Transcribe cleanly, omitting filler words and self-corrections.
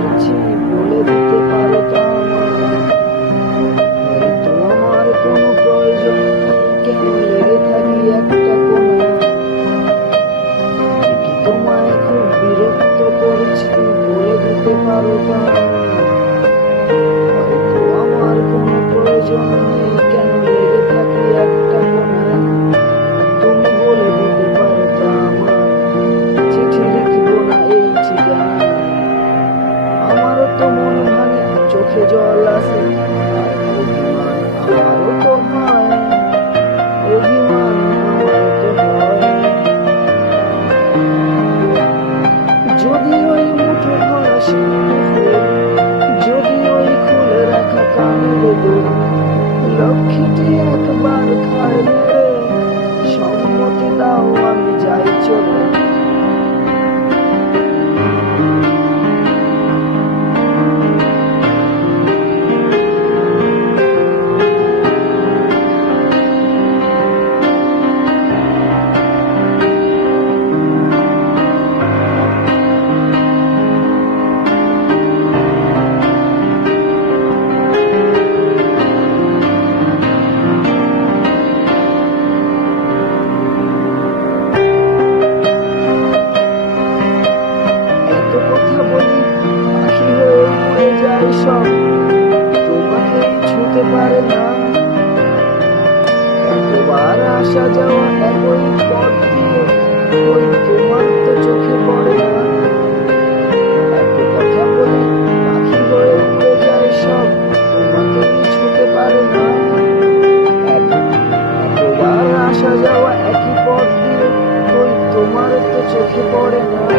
করছি বলে দিতে পারো তো আমায়? হয়তো আমার কোনো প্রয়োজন নেই, কেন লেগে থাকি একটা কোণায়? কি তোমায় খুব বিরক্ত করছি বলে দিতে পারো তো আমায়? হয়তো আমার কোনো প্রয়োজন নেই, কেন লেগে থাকি একটা কোণায়? তুমি বলে দিতে পারো তো আমায়? চিঠি লিখবো না এই ঠিকানায়? আমারও তো মন ভাঙে, চোখে জল আসে, আর অভিমান আমারও তো হয়, অভিমান আমারও তো হয়। যদি ওই মুঠো ভরা শিউলি ফুল, যদি ওই খুলে রাখা কানের দুল, লক্ষ্মীটি একবার খায় নেড়ে, সম্মতি দাও আমি যাই চলে। এত কথা বলি, পাখি হয়ে উড়ে যায় সব, তোমাকে ছুঁতে পারে না। এতবার আসা যাওয়া একই পথ দিয়ে, ওই তোমার তো চোখে পড়ে না। এত কথা বলি, পাখি হয়ে উড়ে যায় সব, তোমাকে ছুঁতে পারে না। এতবার আসা যাওয়া একই পথ দিয়ে, ওই তোমার তো চোখে পড়ে না।